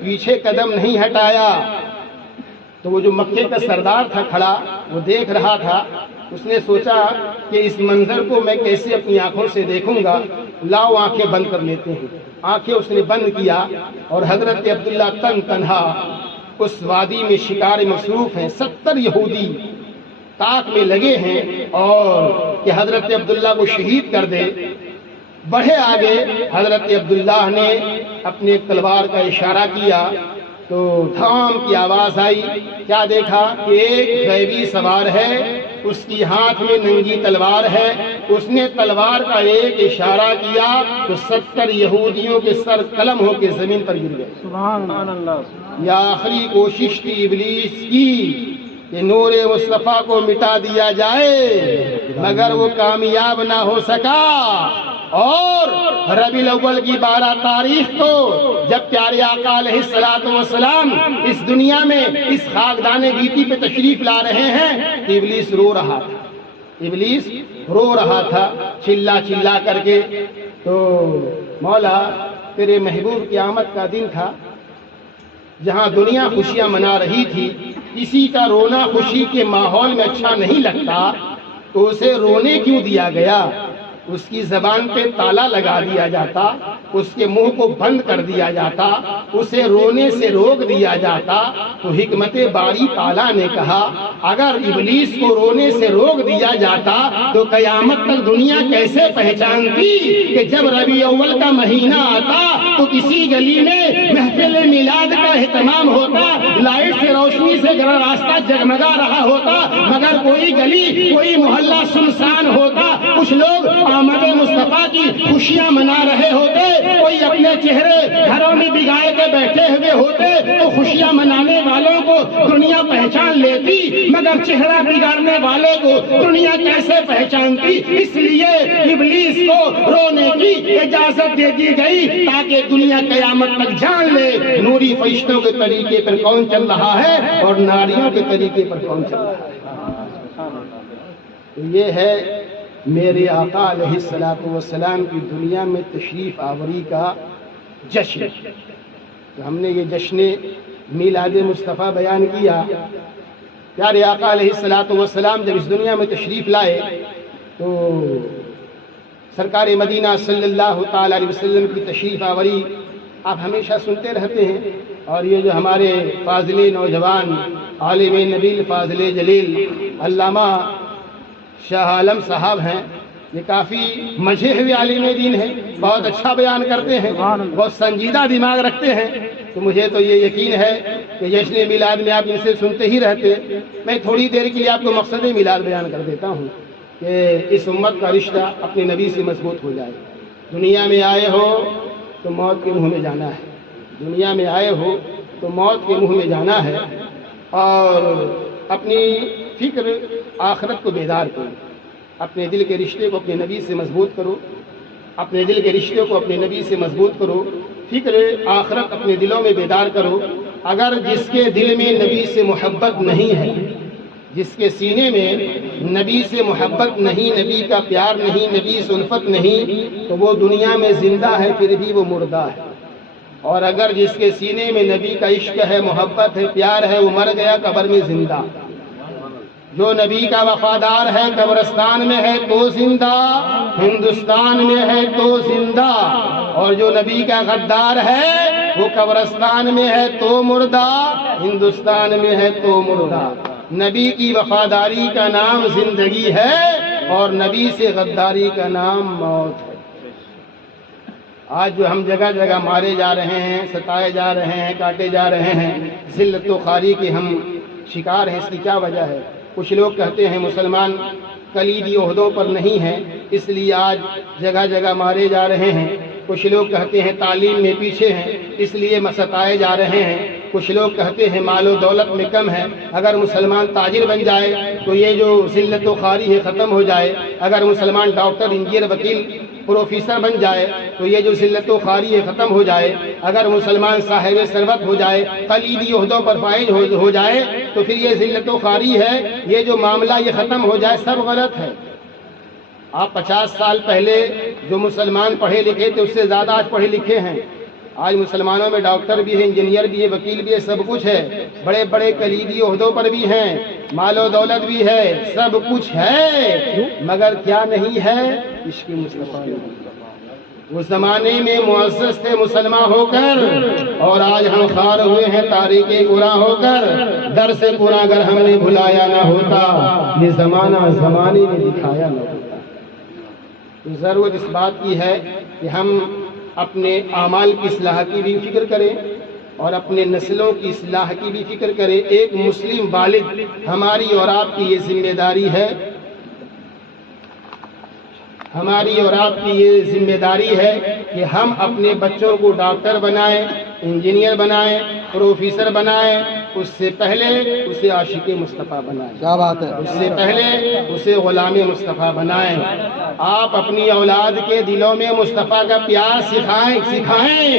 پیچھے قدم نہیں ہٹایا. تو وہ جو مکے کا سردار تھا کھڑا، وہ دیکھ رہا تھا. اس نے سوچا کہ اس منظر کو میں کیسے اپنی آنکھوں سے دیکھوں گا، لاؤ آنکھیں بند کر لیتے ہیں. آنکھیں اس نے بند کیا اور حضرت عبداللہ تنہا اس وادی میں شکار مصروف ہیں. 70 یہودی طاق میں لگے ہیں اور کہ حضرت عبداللہ کو شہید کر دے. بڑھے آگے حضرت عبداللہ نے اپنے تلوار کا اشارہ کیا تو دھام کی آواز آئی. کیا دیکھا کہ ایک غیبی سوار ہے، اس کی ہاتھ میں ننگی تلوار ہے. اس نے تلوار کا ایک اشارہ کیا تو 70 یہودیوں کے سر قلم ہو کے زمین پر گر گئے. سبحان اللہ. یہ آخری کوشش تھی ابلیس کی کہ نور مصطفیٰ کو مٹا دیا جائے، مگر وہ کامیاب نہ ہو سکا. اور ربیع الاول کی 12 تاریخ کو جب پیارے آقا علیہ السلام اس دنیا میں اس خاکدان گیتی پہ تشریف لا رہے ہیں، ابلیس رو رہا تھا چلا چلا کر کے. تو مولا تیرے محبوب کی آمد کا دن تھا، جہاں دنیا خوشیاں منا رہی تھی. کسی کا رونا خوشی کے ماحول میں اچھا نہیں لگتا، تو اسے رونے کیوں دیا گیا؟ اس کی زبان پہ تالا لگا دیا جاتا، اس کے منہ کو بند کر دیا جاتا، اسے رونے سے روک دیا جاتا. تو حکمت باری تعالیٰ نے کہا اگر ابلیس کو رونے سے روک دیا جاتا تو قیامت تک دنیا کیسے پہچانتی کہ جب ربیع اول کا مہینہ آتا تو کسی گلی میں محفل میلاد کا اہتمام ہوتا، لائٹ سے روشنی سے راستہ جگمگا رہا ہوتا، مگر کوئی گلی کوئی محلہ سنسان ہوتا. کچھ لوگ آمد مصطفیٰ کی خوشیاں منا رہے ہوتے، کوئی اپنے چہرے گھروں میں بگاڑ کے بیٹھے ہوئے ہوتے. تو خوشیاں منانے والوں کو دنیا پہچان لیتی، مگر چہرہ بگاڑنے والے کو دنیا کیسے پہچانتی؟ اس لیے ابلیس کو رونے کی اجازت دے دی گئی تاکہ دنیا قیامت تک جان لے نوری فرشتوں کے طریقے پر کون چل رہا ہے اور ناریوں کے طریقے پر کون چل رہا ہے. یہ ہے میرے آقا علیہ السلام کی دنیا میں تشریف آوری کا جشن. تو ہم نے یہ جشن میلاد مصطفیٰ بیان کیا. پیارے آقا علیہ السلام جب اس دنیا میں تشریف لائے تو سرکار مدینہ صلی اللہ تعالی علیہ وسلم کی تشریف آوری آپ ہمیشہ سنتے رہتے ہیں. اور یہ جو ہمارے فاضل نوجوان عالم نبیل فاضل جلیل علامہ شاہ عالم صاحب ہیں، یہ کافی مزے ہوئے عالم دین ہے، بہت اچھا بیان کرتے ہیں، بہت سنجیدہ دماغ رکھتے ہیں، تو مجھے تو یہ یقین ہے کہ جشن میلاد میں آپ ان سے سنتے ہی رہتے۔ میں تھوڑی دیر کے لیے آپ کو مقصد میلاد بیان کر دیتا ہوں کہ اس امت کا رشتہ اپنے نبی سے مضبوط ہو جائے۔ دنیا میں آئے ہو تو موت کے منہ میں جانا ہے، دنیا میں آئے ہو تو موت کے منہ میں جانا ہے، اور اپنی فکر آخرت کو بیدار کرو، اپنے دل کے رشتے کو اپنے نبی سے مضبوط کرو، اپنے دل کے رشتے کو اپنے نبی سے مضبوط کرو، فکر آخرت اپنے دلوں میں بیدار کرو۔ اگر جس کے دل میں نبی سے محبت نہیں ہے، جس کے سینے میں نبی سے محبت نہیں، نبی کا پیار نہیں، نبی سے الفت نہیں، تو وہ دنیا میں زندہ ہے پھر بھی وہ مردہ ہے۔ اور اگر جس کے سینے میں نبی کا عشق ہے، محبت ہے، پیار ہے، وہ مر گیا قبر میں زندہ۔ جو نبی کا وفادار ہے قبرستان میں ہے تو زندہ، ہندوستان میں ہے تو زندہ، اور جو نبی کا غدار ہے وہ قبرستان میں ہے تو مردہ، ہندوستان میں ہے تو مردہ۔ نبی کی وفاداری کا نام زندگی ہے، اور نبی سے غداری کا نام موت ہے۔ آج جو ہم جگہ جگہ مارے جا رہے ہیں، ستائے جا رہے ہیں، کاٹے جا رہے ہیں، ذلت و خواری کے ہم شکار ہیں، اس کی کیا وجہ ہے؟ کچھ لوگ کہتے ہیں مسلمان کلیدی عہدوں پر نہیں ہیں، اس لیے آج جگہ جگہ مارے جا رہے ہیں۔ کچھ لوگ کہتے ہیں تعلیم میں پیچھے ہیں، اس لیے ستائے جا رہے ہیں۔ کچھ لوگ کہتے ہیں مال و دولت میں کم ہے، اگر مسلمان تاجر بن جائے تو یہ جو ذلت و خواری ہے ختم ہو جائے، اگر مسلمان ڈاکٹر، انجینئر، وکیل، پروفیسر بن جائے تو یہ جو ذلت و خواری ہے ختم ہو جائے، اگر مسلمان صاحب ثروت ہو جائے، قلیدی عہدوں پر فائز ہو جائے تو پھر یہ ذلت و خواری ہے، یہ جو معاملہ یہ ختم ہو جائے، سب غلط ہے۔ آپ 50 سال پہلے جو مسلمان پڑھے لکھے تھے اس سے زیادہ آج پڑھے لکھے ہیں۔ آج مسلمانوں میں ڈاکٹر بھی ہے، انجینئر بھی ہے، وکیل بھی ہے، سب کچھ ہے، بڑے بڑے کلیدی عہدوں پر بھی ہیں، مال و دولت بھی ہے، سب کچھ ہے، مگر کیا نہیں ہے؟ عشق مصطفیٰ۔ اس زمانے میں معزز تھے مسلمان ہو کر، اور آج ہم خوار ہوئے ہیں تاریخ گناہ ہو کر۔ درس قرآن اگر ہم نے بھلایا نہ ہوتا، یہ زمانہ زمانے میں دکھایا نہ ہوتا۔ تو ضرورت اس بات کی ہے کہ ہم اپنے اعمال کی اصلاح کی بھی فکر کریں اور اپنے نسلوں کی اصلاح کی بھی فکر کریں۔ ایک مسلم والد ہماری اور آپ کی یہ ذمہ داری ہے، ہماری اور آپ کی یہ ذمہ داری ہے کہ ہم اپنے بچوں کو ڈاکٹر بنائیں، انجینئر بنائیں، پروفیسر بنائیں، اس سے پہلے اسے عاشق مصطفیٰ بنائیں۔ کیا بات ہے! اس سے پہلے اسے غلام مصطفیٰ بنائیں۔ آپ اپنی اولاد کے دلوں میں مصطفیٰ کا پیار سکھائیں۔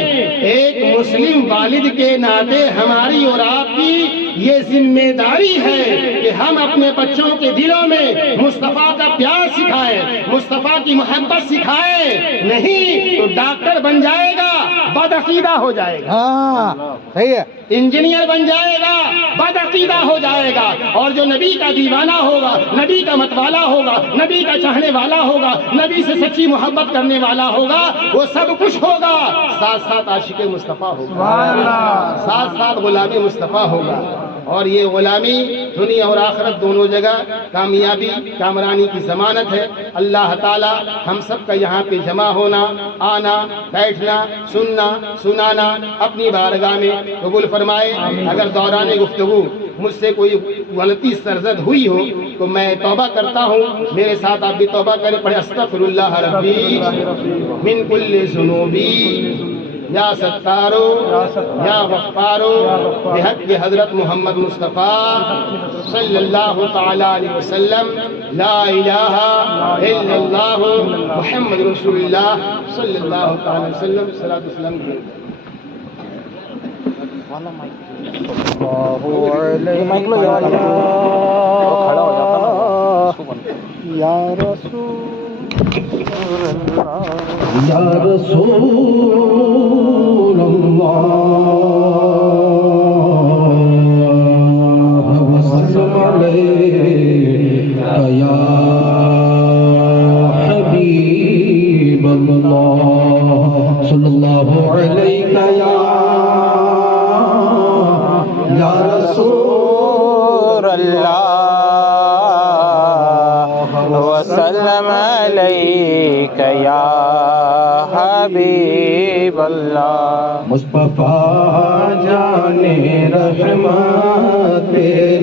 ایک مسلم والد کے ناطے ہماری اور آپ کی یہ ذمہ داری ہے کہ ہم اپنے بچوں کے دلوں میں مصطفیٰ کا پیار سکھائیں، مصطفیٰ کی محبت سکھائیں۔ نہیں تو ڈاکٹر بن جائے گا، بدعقیدہ ہو جائے گا، ہاں صحیح ہے، انجینئر بن جائے گا، بدعقیدہ ہو جائے گا، اور جو نبی کا دیوانہ ہوگا، نبی کا متوالا ہوگا، نبی کا چاہنے والا ہوگا، نبی سے سچی محبت کرنے والا ہوگا، وہ سب کچھ ہوگا، ساتھ ساتھ عاشق مصطفیٰ ہوگا، ساتھ ساتھ غلامی مصطفیٰ ہوگا۔ اور یہ غلامی دنیا اور آخرت دونوں جگہ کامیابی کامرانی کی ضمانت ہے۔ اللہ تعالی ہم سب کا یہاں پہ جمع ہونا، آنا، بیٹھنا، سننا، سنانا اپنی بارگاہ میں قبول فرمائے۔ اگر دوران گفتگو مجھ سے کوئی غلطی سرزد ہوئی ہو تو میں توبہ کرتا ہوں، میرے ساتھ آپ بھی توبہ کریں، پڑھیں استغفر اللہ ربی من کل ذنوبی یا ستارو یا غفارو بحق حضرت محمد مصطفیٰ صلی اللہ تعالی علیہ وسلم، لا الہ الا اللہ محمد رسول اللہ صلی اللہ تعالی علیہ وسلم۔ صلاۃ والسلام یا رسول یا رسول اللہ وسلم علیک یا حبیب اللہ صلی اللہ علیک یا رسول اللہ وسلم عليك يا حبيب الله مصطفیٰ جانے رحمت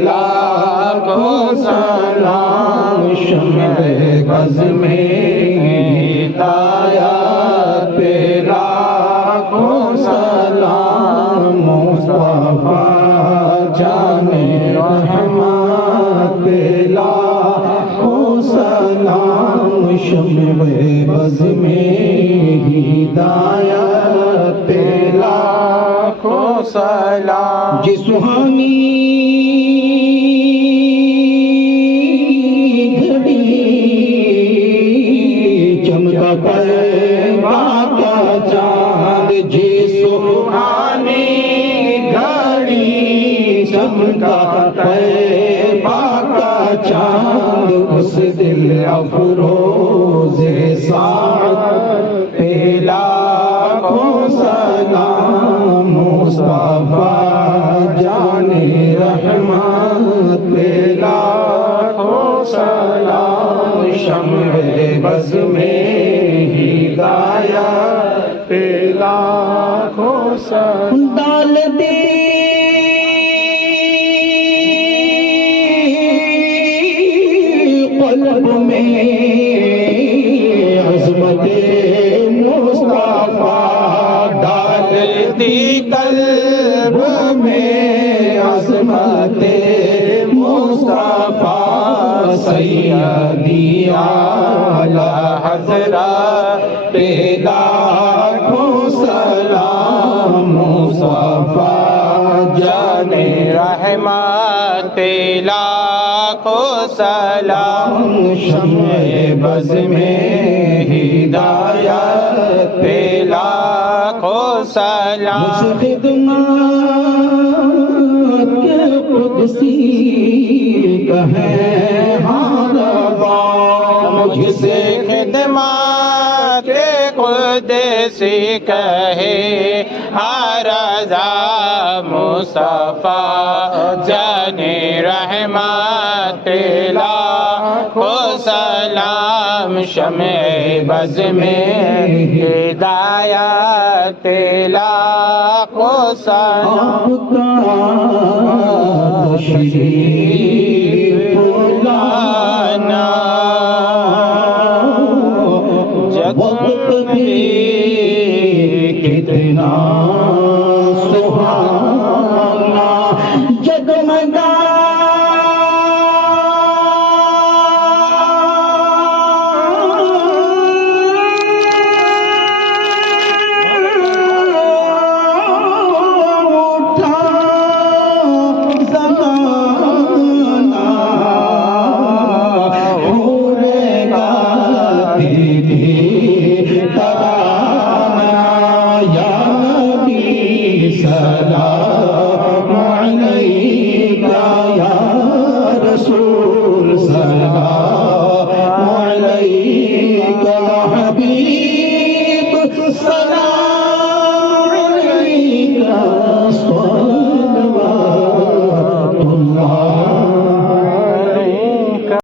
لاکھوں سلام شمع بز میں ہدایت لاکھوں سلام مصطفیٰ جانے رحمت لاکھوں سلام شمع بز میں ہدایت لاکھوں سلام جی سہانی گھڑی چمکا طیبہ کا چاند جی سہانی گھڑی چمکا طیبہ کا چاند اس دل افروز سعد پہ لاکھوں سلام مصطفیٰ جانے رحمت پہ لاکھوں سلام شمع بز میں ہدایت پہ لاکھوں سلام ڈال دے قلب میں عظمت مصطفیٰ ڈال دی قلب میں عظمت مصطفیٰ سیدی اعلی حضرت پہ لاکھوں سلام مصطفیٰ جانے رحمت پہ لاکھوں سلام شمع بز میں ہدایت پہ لاکھوں سلام خدمت کے قدسی کا ہے ہر بات مجھ سے خدمات کے قدسی کہے ہر رضا مصطفیٰ جانے رحمت پہ لاکھوں سلام شمع بز میں ہدایت پہ لاکھوں سلام آپ کا تشریف